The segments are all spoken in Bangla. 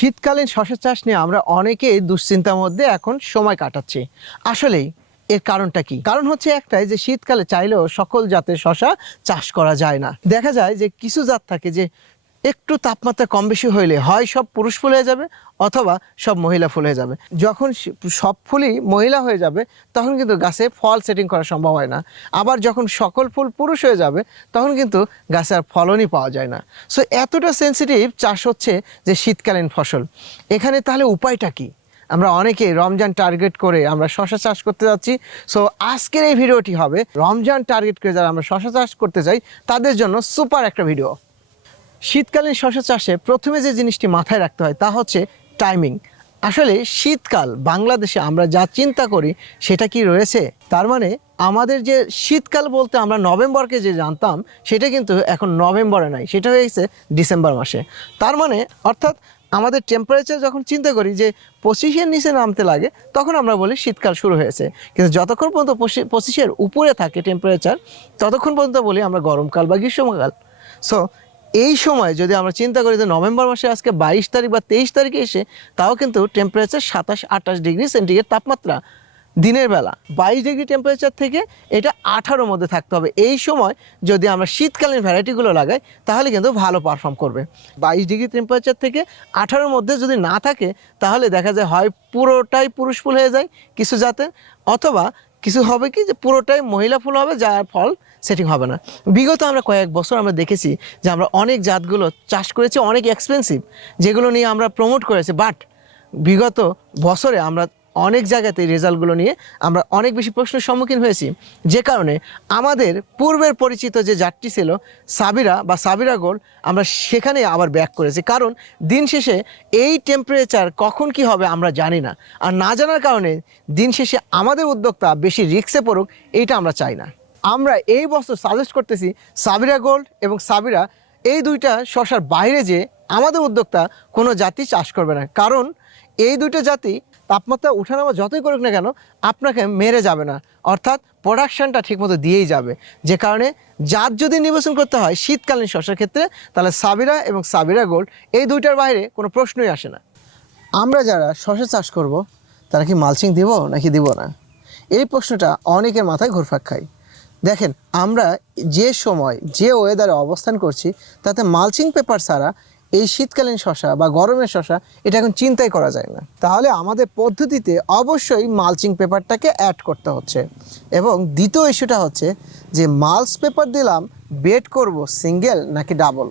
শীতকালীন শশা চাষ নিয়ে আমরা অনেকেই দুশ্চিন্তার মধ্যে এখন সময় কাটাচ্ছি। আসলেই এর কারণটা কি? কারণ হচ্ছে একটাই যে শীতকালে চাইলেও সকল জাতের শশা চাষ করা যায় না। দেখা যায় যে কিছু জাত থাকে যে একটু তাপমাত্রা কম বেশি হইলে হয় সব পুরুষ ফুল হয়ে যাবে অথবা সব মহিলা ফুল হয়ে যাবে। যখন সব ফুলই মহিলা হয়ে যাবে, তখন কিন্তু গাছে ফল সেটিং করা সম্ভব হয় না। আবার যখন সকল ফুল পুরুষ হয়ে যাবে, তখন কিন্তু গাছে আর ফলনই পাওয়া যায় না। সো এতটা সেন্সিটিভ চাষ হচ্ছে যে শীতকালীন ফসল। এখানে তাহলে উপায়টা কি? আমরা অনেকে রমজান টার্গেট করে আমরা শশা চাষ করতে যাচ্ছি। সো আজকের এই ভিডিওটি হবে রমজান টার্গেট করে যারা আমরা শশা চাষ করতে চাই তাদের জন্য সুপার একটা ভিডিও শীতকালীন শশা চাষে প্রথমে যে জিনিসটি মাথায় রাখতে হয় তা হচ্ছে টাইমিং আসলে শীতকাল বাংলাদেশে আমরা যা চিন্তা করি সেটা কি রয়েছে? তার মানে আমাদের যে শীতকাল বলতে আমরা নভেম্বরকে যে জানতাম, সেটা কিন্তু এখন নভেম্বরে নাই, সেটা হয়ে গেছে ডিসেম্বর মাসে। তার মানে অর্থাৎ আমাদের টেম্পারেচার যখন চিন্তা করি যে পঁচিশের নিচে নামতে লাগে, তখন আমরা বলি শীতকাল শুরু হয়েছে। কিন্তু যতক্ষণ পর্যন্ত পঁচি- পঁচিশের উপরে থাকে টেম্পারেচার ততক্ষণ পর্যন্ত বলি আমরা গরমকাল বা গ্রীষ্মকাল। সো এই সময় যদি আমরা চিন্তা করি যে নভেম্বর মাসে আজকে বাইশ তারিখ বা তেইশ তারিখে এসে, তাও কিন্তু টেম্পারেচার সাতাশ, আঠাশ ডিগ্রি সেন্টিগ্রেড তাপমাত্রা দিনের বেলা। বাইশ ডিগ্রি টেম্পারেচার থেকে এটা আঠারোর মধ্যে থাকতে হবে। এই সময় যদি আমরা শীতকালীন ভ্যারাইটিগুলো লাগাই, তাহলে কিন্তু ভালো পারফর্ম করবে। বাইশ ডিগ্রি টেম্পারেচার থেকে আঠারোর মধ্যে যদি না থাকে, তাহলে দেখা যায় হয় পুরোটাই পুরুষ ফুল হয়ে যায় কিছু জাতের, অথবা কিছু হবে কি যে পুরোটাই মহিলা ফুল হবে, যার ফল সেটিং হবে না। বিগত আমরা কয়েক বছর আমরা দেখেছি যে আমরা অনেক জাতগুলো চাষ করেছি, অনেক এক্সপেন্সিভ যেগুলো নিয়ে আমরা প্রমোট করেছি। বাট বিগত বছরে আমরা অনেক জায়গাতে রেজাল্টগুলো নিয়ে আমরা অনেক বেশি প্রশ্নের সম্মুখীন হয়েছি। যে কারণে আমাদের পূর্বের পরিচিত যে জাতটি ছিল, সাবিরা বা সাবিরা গোল, আমরা সেখানে আবার ব্যাক করেছি। কারণ দিন শেষে এই টেম্পারেচার কখন কি হবে আমরা জানি না। আর না জানার কারণে দিন শেষে আমাদের উদ্যোক্তা বেশি রিক্সে পড়ুক, এইটা আমরা চাই না। আমরা এই বছর সাজেস্ট করতেছি সাবিরা গোল্ড এবং সাবিরা, এই দুইটা শশার বাইরে যে আমাদের উদ্যোক্তা কোনো জাতি চাষ করবে না। কারণ এই দুইটা জাতি তাপমাত্রা উঠানামা যতই করুক না কেন, আপনাকে মেরে যাবে না। অর্থাৎ প্রোডাকশনটা ঠিকমতো দিয়েই যাবে। যে কারণে জাত যদি নির্বাচন করতে হয় শীতকালীন শশার ক্ষেত্রে, তাহলে সাবিরা এবং সাবিরা গোল্ড এই দুইটার বাইরে কোনো প্রশ্নই আসে না। আমরা যারা শশা চাষ করব, তারা কি মালচিং দিব নাকি দিব না? এই প্রশ্নটা অনেকের মাথায় ঘুরফাক খায়। দেখেন, আমরা যে সময়, যে ওয়েদারে অবস্থান করছি, তাতে মালচিং পেপার ছাড়া এই শীতকালীন শশা বা গরমের শশা এটা এখন চিন্তাই করা যায় না। তাহলে আমাদের পদ্ধতিতে অবশ্যই মালচিং পেপারটাকে অ্যাড করতে হচ্ছে। এবং দ্বিতীয় ইস্যুটা হচ্ছে যে মালস পেপার দিলাম বেড করব সিঙ্গেল নাকি ডাবল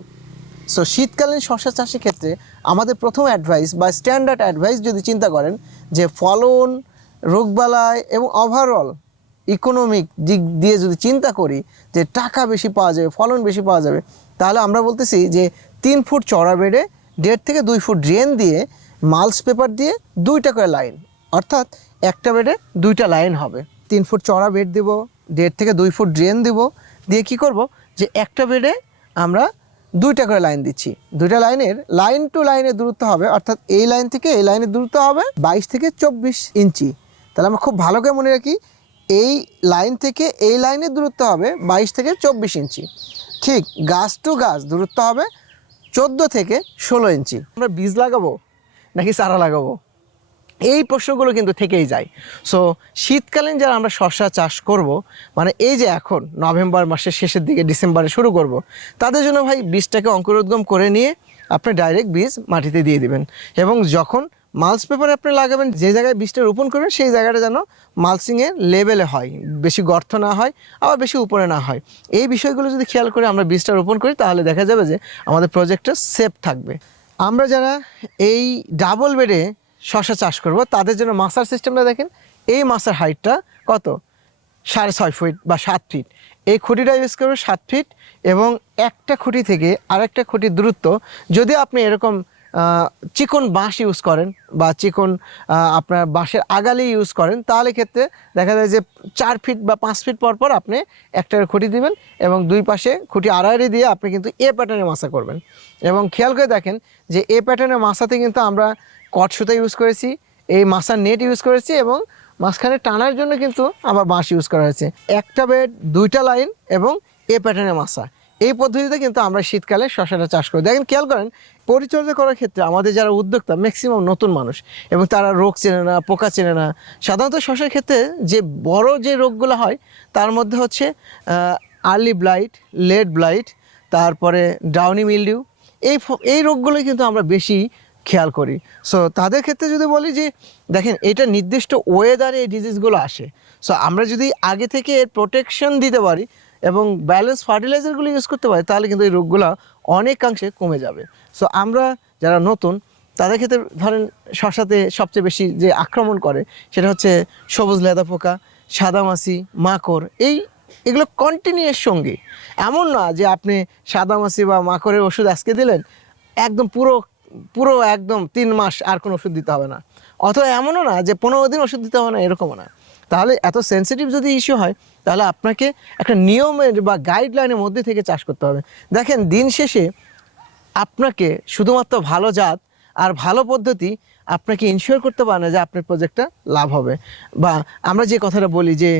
সো শীতকালীন শশা চাষের ক্ষেত্রে আমাদের প্রথম অ্যাডভাইস বা স্ট্যান্ডার্ড অ্যাডভাইস যদি চিন্তা করেন যে, ফলন রোগবালায় এবং ওভারঅল ইকোনমিক দিক দিয়ে যদি চিন্তা করি যে টাকা বেশি পাওয়া যাবে, ফলন বেশি পাওয়া যাবে, তাহলে আমরা বলতেছি যে তিন ফুট চড়া বেডে দেড় থেকে দুই ফুট ড্রেন দিয়ে মালস পেপার দিয়ে দুইটা করে লাইন, অর্থাৎ একটা বেডে দুইটা লাইন হবে। তিন ফুট চড়া বেড দিব, দেড় থেকে দুই ফুট ড্রেন দিব, দিয়ে কি করব যে একটা বেডে আমরা দুইটা করে লাইন দিচ্ছি। দুইটা লাইনের, লাইন টু লাইনের দূরত্ব হবে, অর্থাৎ এই লাইন থেকে এই লাইনের দূরত্ব হবে বাইশ থেকে চব্বিশ ইঞ্চি। তাহলে আমরা খুব ভালো করে মনে রাখি এই লাইন থেকে এই লাইনের দূরত্ব হবে বাইশ থেকে চব্বিশ ইঞ্চি। ঠিক, গাছ টু গাছ দূরত্ব হবে চোদ্দ থেকে ষোলো ইঞ্চি। আমরা বীজ লাগাবো নাকি চারা লাগাবো? এই প্রশ্নগুলো কিন্তু থেকেই যায়। সো শীতকালীন যারা আমরা শস্য চাষ করব মানে এই যে এখন, নভেম্বর মাসের শেষের দিকে ডিসেম্বরে শুরু করব, তাদের জন্য ভাই বীজটাকে অঙ্কুরোদ্গম করে নিয়ে আপনি ডাইরেক্ট বীজ মাটিতে দিয়ে দিবেন। এবং যখন মালস পেপারে আপনি লাগাবেন, যে জায়গায় বীজটা রোপণ করবেন, সেই জায়গাটা যেন মালসিংয়ের লেভেলে হয়। বেশি গর্ত না হয়, আবার বেশি উপরে না হয়। এই বিষয়গুলো যদি খেয়াল করে আমরা বীজটা রোপণ করি, তাহলে দেখা যাবে যে আমাদের প্রজেক্টটা সেফ থাকবে। আমরা যারা এই ডাবল বেডে শশা চাষ করব, তাদের জন্য মাসার সিস্টেমটা দেখেন, এই মাসার হাইটটা কত? সাড়ে ছয় ফিট বা সাত ফিট। এই খুঁটিটা ইউজ করবে সাত ফিট এবং একটা খুঁটি থেকে আরেকটা খুঁটির দূরত্ব। যদি আপনি এরকম চিকন বাঁশ ইউজ করেন বা চিকন আপনার বাঁশের আগালি ইউজ করেন, তাহলে ক্ষেত্রে দেখা যায় যে চার ফিট বা পাঁচ ফিট পর পর আপনি একটা খুঁটি দিবেন এবং দুই পাশে খুঁটি আড়াআড়ি দিয়ে আপনি কিন্তু এ প্যাটার্নে মাছা করবেন। এবং খেয়াল করে দেখেন যে এ প্যাটার্নের মাছাতে কিন্তু আমরা কট সুতা ইউজ করেছি, এই মাছার নেট ইউজ করেছি এবং মাঝখানে টানার জন্য কিন্তু আবার বাঁশ ইউজ করা হয়েছে। একটা বেড দুইটা লাইন এবং এ প্যাটার্নের মাছা। এই পদ্ধতিতে কিন্তু আমরা শীতকালে শশাটা চাষ করি। দেখেন, খেয়াল করেন, পরিচর্যা করার ক্ষেত্রে আমাদের যারা উদ্যোক্তা ম্যাক্সিমাম নতুন মানুষ এবং তারা রোগ চেনে না, পোকা চেনে না, সাধারণত শশার ক্ষেত্রে যে বড় যে রোগগুলো হয়, তার মধ্যে হচ্ছে আর্লি ব্লাইট লেট ব্লাইট তারপরে ডাউনি মিলডিউ এই এই রোগগুলোই কিন্তু আমরা বেশি খেয়াল করি। সো তাদের ক্ষেত্রে যদি বলি যে, দেখেন, এটা নির্দিষ্ট ওয়েদারে এই ডিজিজগুলো আসে। সো আমরা যদি আগে থেকে এর প্রোটেকশন দিতে পারি এবং ব্যালেন্স ফার্টিলাইজারগুলো ইউজ করতে পারে, তাহলে কিন্তু এই রোগগুলো অনেকাংশে কমে যাবে। সো আমরা যারা নতুন, তাদের ক্ষেত্রে ধরেন শশাতে সবচেয়ে বেশি যে আক্রমণ করে, সেটা হচ্ছে সবুজ লেদা পোকা সাদামাছি মাকড়, এই, এগুলো কন্টিনিউয়ের সঙ্গে। এমন না যে আপনি সাদামাছি বা মাকড়ের ওষুধ আজকে দিলেন, একদম পুরো পুরো একদম তিন মাস আর কোনো ওষুধ দিতে হবে না। অথবা এমনও না যে পনেরো দিন ওষুধ দিতে হবে না, এরকমও না। তাহলে এত সেন্সিটিভ যদি ইস্যু হয়, তাহলে আপনাকে একটা নিয়মের বা গাইডলাইনের মধ্যে থেকে চাষ করতে হবে। দেখেন, দিন শেষে আপনাকে শুধুমাত্র ভালো জাত আর ভালো পদ্ধতি আপনাকে ইনশিওর করতে পারে না যে আপনার প্রজেক্টটা লাভ হবে। বা আমরা যে কথাটা বলি যে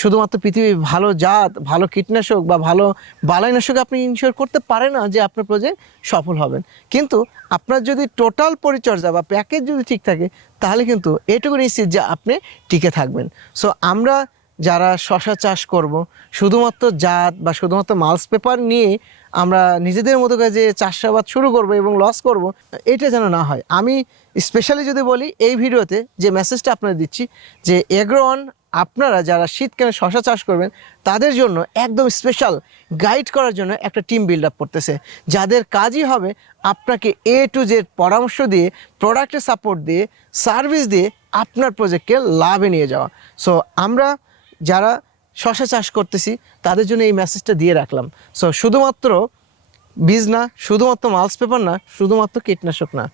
শুধুমাত্র পৃথিবী ভালো জাত, ভালো কীটনাশক বা ভালো বালাইনাশক আপনি ইনশিওর করতে পারে না যে আপনার প্রজেক্ট সফল হবেন। কিন্তু আপনার যদি টোটাল পরিচর্যা বা প্যাকেজ যদি ঠিক থাকে, তাহলে কিন্তু এটুকু নিশ্চিত যে আপনি টিকে থাকবেন। সো আমরা যারা শশা চাষ করব, শুধুমাত্র জাত বা শুধুমাত্র মালস পেপার নিয়ে আমরা নিজেদের মতো করে যে চাষাবাদ শুরু করব এবং লস করব, এটা যেন না হয়। আমি স্পেশালি যদি বলি, এই ভিডিওতে যে মেসেজটা আপনাদের দিচ্ছি, যে এগ্রোন আপনারা যারা শীতকালে শশা চাষ করবেন, তাদের জন্য একদম স্পেশাল গাইড করার জন্য একটা টিম বিল্ড আপ করতেছে। যাদের কাজই হবে আপনাকে এ টু জেড পরামর্শ দিয়ে প্রোডাক্টের সাপোর্ট দিয়ে সার্ভিস দিয়ে আপনার প্রজেক্টকে লাভে নিয়ে যাওয়া। সো আমরা যারা শশা চাষ করতেছি, তাদের জন্য এই মেসেজটা দিয়ে রাখলাম। সো শুধুমাত্র বীজ না, শুধুমাত্র মালস পেপার না, শুধুমাত্র কীটনাশক না।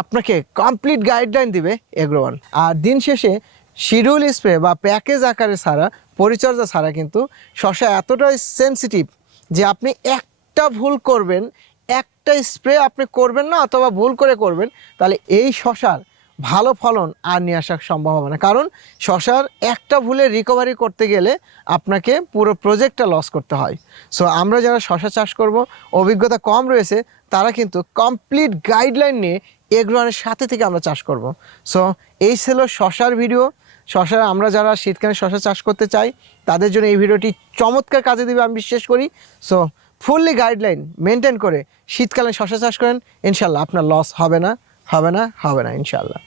আপনাকে কমপ্লিট গাইডলাইন দিবে এগ্রোয়ান আর দিন শেষে শিডিউল স্প্রে বা প্যাকেজ আকারে ছাড়া, পরিচর্যা ছাড়া কিন্তু শশা এতটাই সেনসিটিভ যে আপনি একটা ভুল করবেন, একটা স্প্রে আপনি করবেন না অথবা ভুল করে করবেন, তাহলে এই শশার ভালো ফলন আর নিয়ে আসা সম্ভব হবে না। কারণ শশার একটা ভুলে রিকভারি করতে গেলে আপনাকে পুরো প্রজেক্টটা লস করতে হয়। সো আমরা যারা শশা চাষ করব, অভিজ্ঞতা কম রয়েছে, তারা কিন্তু কমপ্লিট গাইডলাইন নিয়ে এগ্রোয়ানের সাথে থেকে আমরা চাষ করব। সো এই ছিল শশার ভিডিও শশা, আমরা যারা শীতকালে শশা চাষ করতে চাই, তাদের জন্য এই ভিডিওটি চমৎকার কাজে দেবে, আমি বিশ্বাস করি। সো ফুললি গাইডলাইন মেনটেন করে শীতকালে শশা চাষ করেন, ইনশাল্লাহ আপনার লস হবে না হবে না হবে না, ইনশাল্লাহ।